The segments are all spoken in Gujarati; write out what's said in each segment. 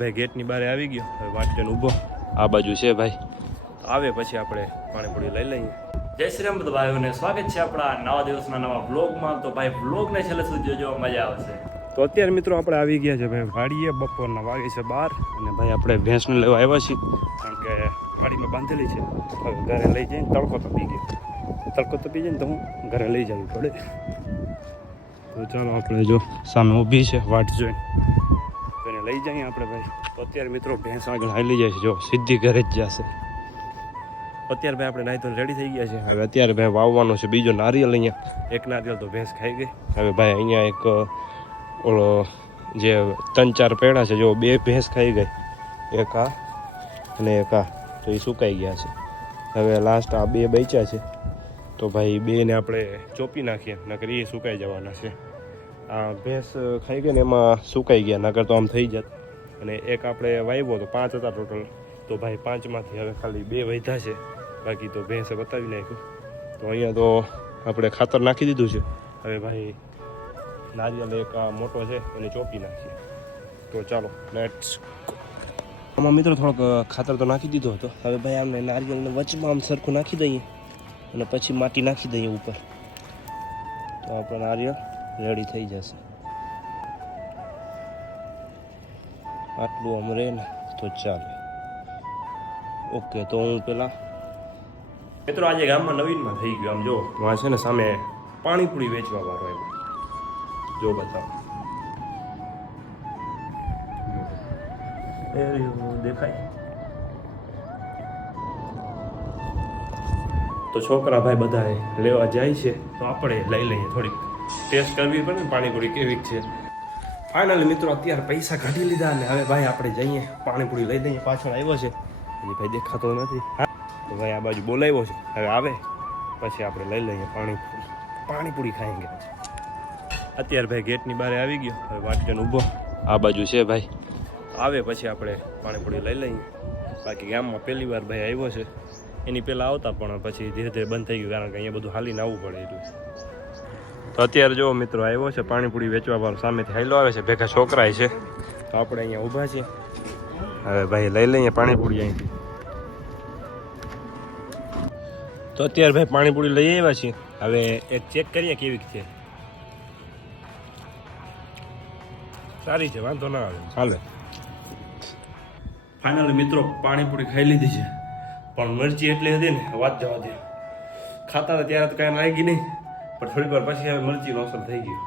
ભાઈ ગેટની બહાર આવી ગયો, હવે વાટકન ઊભો આ બાજુ છે ભાઈ, આવે પછી આપણે પાણીપુરી લઈ લઈએ. જય શ્રી રામ બધા ભાઈઓને, સ્વાગત છે આપણા નવા દિવસના નવા વ્લોગમાં. તો ભાઈ વ્લોગને છેલ્લે સુધી જોજો, મજા આવશે. તો અત્યારે મિત્રો આપણે આવી ગયા છે ભાઈ વાડીએ, બપોરના વાગે છે 12 અને ભાઈ આપણે ભેંસને લેવા આવ્યા છીએ, કારણ કે વાડીમાં બાંધેલી છે. હવે ઘરે લઈ જઈને તડકો તપી જાય ને તો હું ઘરે લઈ જવી પડે. તો ચાલો આપણે જો સામે ઊભી છે વાટ જોઈને એને લઈ જઈએ આપણે ભાઈ. તો અત્યારે મિત્રો ભેંસ આગળ હાલી જાય છે, જો સીધી ઘરે જ જશે. અત્યારે ભાઈ આપણે નાહી તો રેડી થઈ ગયા છે. હવે અત્યારે ભાઈ વાવવાનો છે બીજો નારિયેલ. અહીંયા એક નારિયેલ તો ભેંસ ખાઈ ગઈ. હવે ભાઈ અહીંયા એક ઓલો જે 3-4 પેડા છે, જો 2 ભેંસ ખાઈ ગઈ, એક આ અને એક આ, તો એ સુકાઈ ગયા છે. હવે લાસ્ટ આ 2 બચ્યા છે, તો ભાઈ 2ને આપણે ચોપી નાખીએ, નકર એ સુકાઈ જવાના છે. આ ભેંસ ખાઈ ગઈ ને એમાં સુકાઈ ગયા, નકર તો આમ થઈ જાત. અને એક આપણે વાવ્યો તો 5 હતા ટોટલ, તો ભાઈ 5માંથી હવે ખાલી 2 વધ્યા છે, બાકી તો ભેંસે બતાવી નાખ્યું. તો અહીંયા તો આપણે ખાતર નાખી દીધું છે. હવે ભાઈ નારિયેલ એક આ મોટો છે એને ચોપી નાખીએ. તો ચાલો લેટ્સ ગો. આમાં મિત્રો થોડોક ખાતર તો નાખી દીધો હતો. હવે ભાઈ આમને નારિયેલને વચમાં આમ સરખું નાખી દઈએ અને પછી માટી નાખી દઈએ ઉપર, તો આપણો નારિયેળ રેડી થઈ જશે. આટલું આમ રહે ને તો ચાલે. ઓકે, તો હું પેલા મિત્રો આજે ગામમાં નવીનમાં થઈ ગયું. આમ જો વાં છે ને સામે પાણીપુરી વેચવા વાળો એમ, જો બતાવો દેખાય. તો છોકરા ભાઈ બધા લેવા જાય છે, તો આપણે લઈ લઈએ, થોડીક ટેસ્ટ કરવી પડે ને પાણીપુરી કેવી છે. ફાઇનલી મિત્રો અત્યારે પૈસા કાઢી લીધા ને હવે ભાઈ આપણે જઈએ પાણીપુરી લઈ લઈએ. પાછળ આવ્યો છે હજી ભાઈ, દેખાતો નથી. હા, તો ભાઈ આ બાજુ બોલાવ્યો છે, હવે આવે પછી આપણે લઈ લઈએ પાણીપુરી ખાઈએ. અત્યારે ભાઈ ગેટની બહાર આવી ગયો, હવે વાટકન ઊભો આ બાજુ છે ભાઈ, આવે પછી આપણે પાણીપુરી લઈ લઈએ. બાકી ગામમાં પહેલી વાર ભાઈ આવ્યો છે, એની પહેલાં આવતા પણ પછી ધીરે ધીરે બંધ થઈ ગયું, કારણ કે અહીંયા બધું હાલીને આવવું પડે એટલું. તો અત્યારે જો મિત્રો આવ્યો છે પાણીપુરી વેચવા વાળો, સામેથી હાઈલો આવે છે, ભેગા છોકરાય છે, તો આપણે અહીંયા ઊભા છે. હવે ભાઈ લઈ લઈએ પાણીપુરી અહીંથી. તો અત્યારે ભાઈ પાણીપુરી લઈ આવ્યા છીએ. હવે એક ચેક કરીએ કેવી છે. સારી છે, વાંધો ના આવે, હાલે. ફાઇનલી મિત્રો પાણીપુરી ખાઈ લીધી છે, પણ મરચી એટલી હતી ને વાત જવા દે. ખાતા હતા ત્યારે તો કાંઈ લાગી નહીં, પણ થોડીક વાર પછી હવે મરચીનો અસર થઈ ગયો,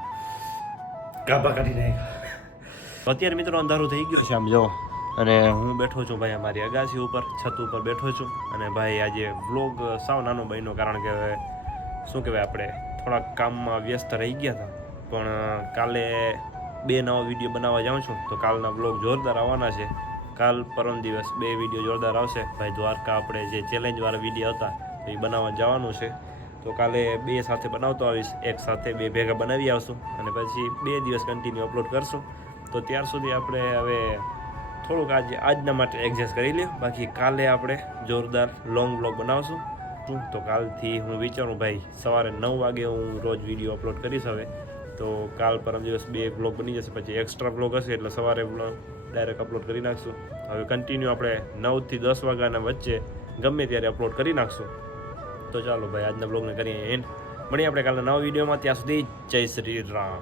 ગાભા કાઢી નાખ્યા. અત્યારે મિત્રો અંધારું થઈ ગયું છે આમ જો, અને હું બેઠો છું ભાઈ અમારી અગાસી ઉપર, છત ઉપર બેઠો છું. અને ભાઈ આજે વ્લોગ સાવ નાનો બન્યો, કારણ કે હવે શું કહેવાય, આપણે થોડાક કામમાં વ્યસ્ત રહી ગયા હતા. પણ કાલે 2 નવા વિડીયો બનાવવા જાઉં છું, તો કાલના વ્લોગ જોરદાર આવવાના છે. કાલ પરમ દિવસ 2 વિડીયો જોરદાર આવશે ભાઈ. દ્વારકા આપણે જે ચેલેન્જવાળા વિડીયો હતા તો એ બનાવવા જવાનું છે, તો કાલે 2 સાથે બનાવતો આવીશ, એક સાથે 2 ભેગા બનાવી આવશું, અને પછી 2 દિવસ કન્ટિન્યુ અપલોડ કરશું. તો ત્યાર સુધી આપણે હવે થોડુંક આજના માટે એડજસ્ટ કરી લ્યો, બાકી કાલે આપણે જોરદાર લોંગ વ્લોગ બનાવશું. તો કાલથી હું વિચારું ભાઈ સવારે 9 વાગે હું રોજ વિડીયો અપલોડ કરીશ. હવે તો કાલ પરમ દિવસ 2 વ્લોગ બની જશે, પછી એક્સ્ટ્રા વ્લોગ હશે એટલે સવારે વ્લોગ ડાયરેક્ટ અપલોડ કરી નાખશું. હવે કન્ટિન્યુ આપણે 9 થી 10 વાગ્યાના વચ્ચે ગમે ત્યારે અપલોડ કરી નાખશું. તો ચાલો ભાઈ આજના બ્લોગને કરીએ એન્ડ. મળીએ આપણે કાલના નવા વિડીયોમાં, ત્યાં સુધી જય શ્રી રામ.